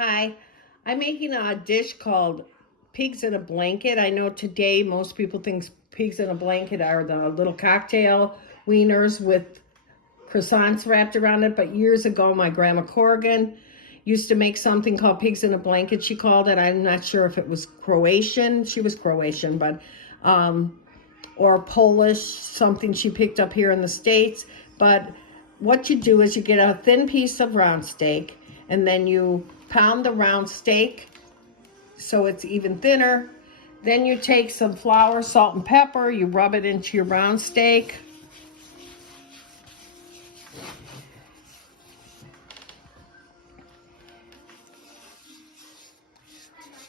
Hi, I'm making a dish called pigs in a blanket. I know today most people think pigs in a blanket are the little cocktail wieners with croissants wrapped around it, but years ago my grandma Corrigan used to make something called pigs in a blanket, she called it. I'm not sure if it was Croatian. She was Croatian, but or Polish, something she picked up here in the States. But what you do is you get a thin piece of round steak and then you pound the round steak so it's even thinner. Then you take some flour, salt, and pepper. You rub it into your round steak.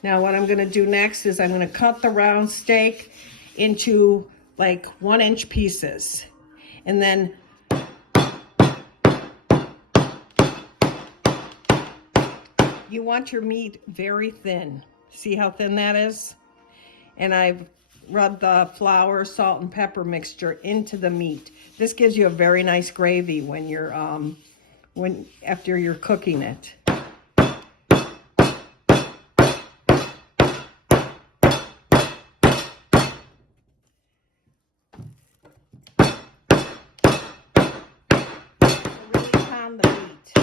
Now what I'm going to do next is I'm going to cut the round steak into like 1-inch pieces. And then you want your meat very thin. See how thin that is? And I've rubbed the flour, salt, and pepper mixture into the meat. This gives you a very nice gravy when you're after you're cooking it. Really pound the meat.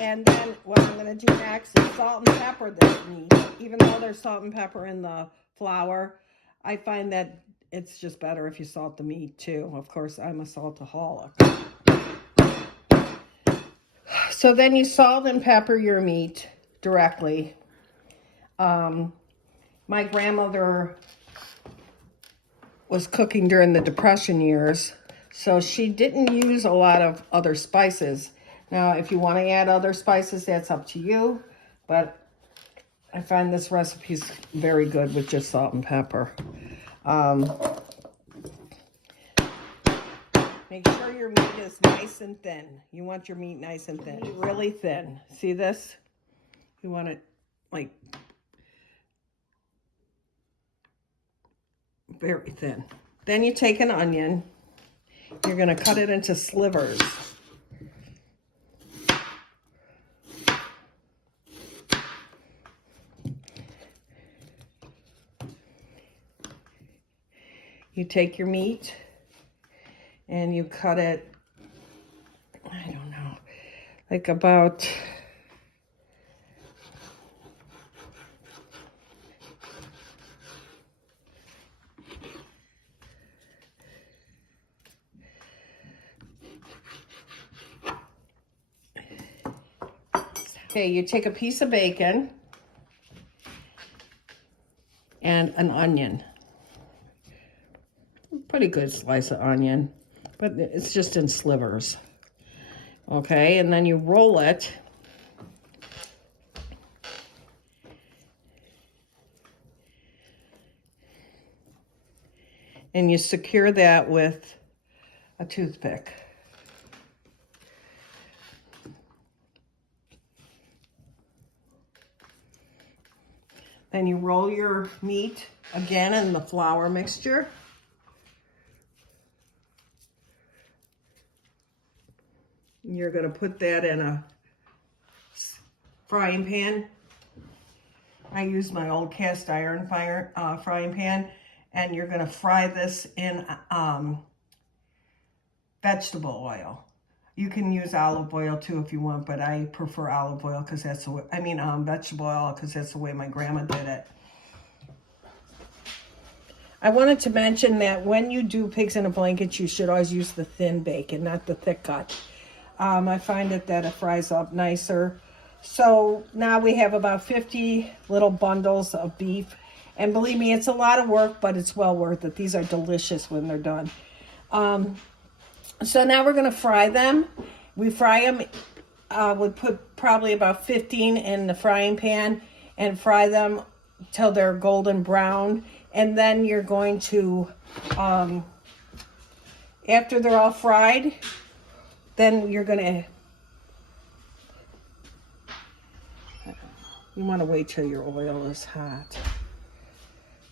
And then what I'm going to do next is salt and pepper this meat. Even though there's salt and pepper in the flour, I find that it's just better if you salt the meat too. Of course, I'm a saltaholic. So then you salt and pepper your meat directly. My grandmother was cooking during the Depression years, so she didn't use a lot of other spices. Now, if you want to add other spices, that's up to you, but I find this recipe is very good with just salt and pepper. Make sure your meat is nice and thin. You want your meat nice and thin. Really thin. See this? You want it like very thin. Then you take an onion. You're going to cut it into slivers. You take your meat and you cut it, I don't know, like about okay, you take a piece of bacon and an onion. Pretty good slice of onion, but it's just in slivers. Okay, and then you roll it. And you secure that with a toothpick. Then you roll your meat again in the flour mixture. You're going to put that in a frying pan. I use my old cast iron frying pan, and you're going to fry this in vegetable oil. You can use olive oil too if you want, but I prefer olive oil because that's the way, vegetable oil because that's the way my grandma did it. I wanted to mention that when you do pigs in a blanket, you should always use the thin bacon, not the thick cut. I find that it fries up nicer. So now we have about 50 little bundles of beef. And believe me, it's a lot of work, but it's well worth it. These are delicious when they're done. So now we're going to fry them. We fry them, we put probably about 15 in the frying pan and fry them till they're golden brown. And then you're going to, after they're all fried, then you're going to, you want to wait till your oil is hot.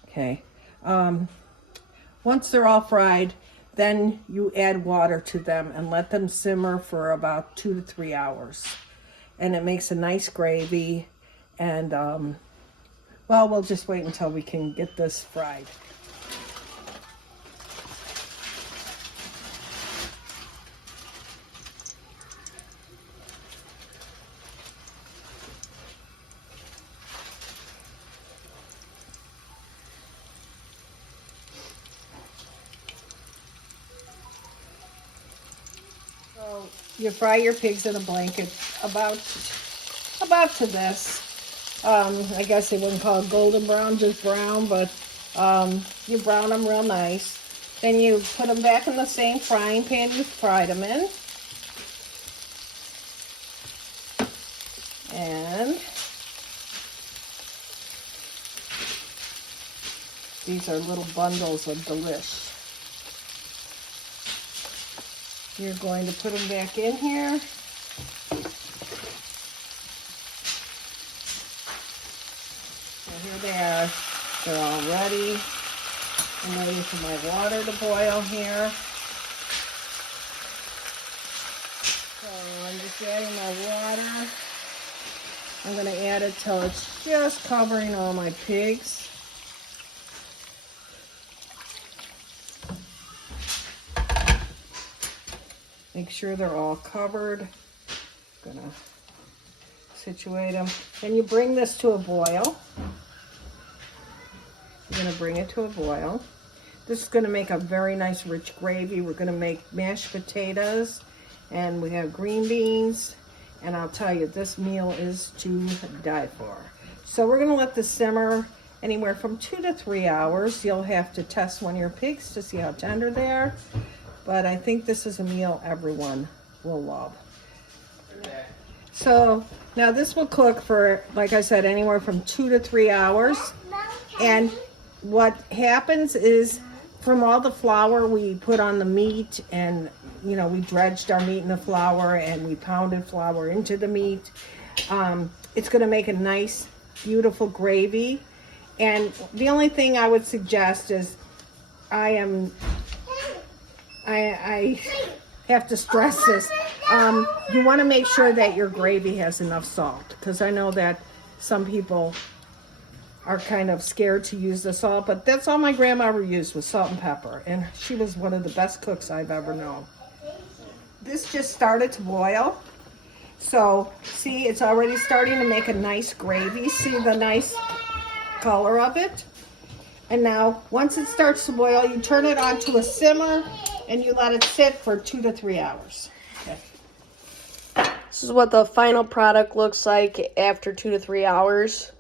Okay. Once they're all fried, then you add water to them and let them simmer for about 2 to 3 hours. and it makes a nice gravy. And well, we'll just wait until we can get this fried. So you fry your pigs in a blanket about to this. I guess they wouldn't call it golden brown, just brown, but you brown them real nice. Then you put them back in the same frying pan you fried them in. And these are little bundles of delish. You're going to put them back in here. So here they are. They're all ready. I'm waiting for my water to boil here. So I'm just adding my water. I'm going to add it till it's just covering all my pigs. Make sure they're all covered. I'm gonna situate them. Then you bring this to a boil. You're gonna bring it to a boil. This is gonna make a very nice rich gravy. We're gonna make mashed potatoes, and we have green beans. And I'll tell you, this meal is to die for. So we're gonna let this simmer anywhere from 2 to 3 hours. You'll have to test one of your pigs to see how tender they are. But I think this is a meal everyone will love. So now this will cook for, like I said, anywhere from 2 to 3 hours. And what happens is from all the flour we put on the meat, and you know, we dredged our meat in the flour and we pounded flour into the meat. It's going to make a nice, beautiful gravy. And the only thing I would suggest is I have to stress this. You want to make sure that your gravy has enough salt, because I know that some people are kind of scared to use the salt, but that's all my grandma ever used was salt and pepper, and she was one of the best cooks I've ever known. This just started to boil. So see, it's already starting to make a nice gravy. See the nice color of it? And now, once it starts to boil, you turn it onto a simmer and you let it sit for 2 to 3 hours. Okay. This is what the final product looks like after 2 to 3 hours.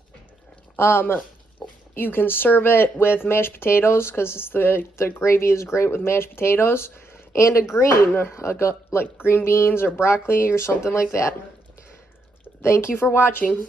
You can serve it with mashed potatoes, because the gravy is great with mashed potatoes, and a green, like green beans or broccoli or something like that. Thank you for watching.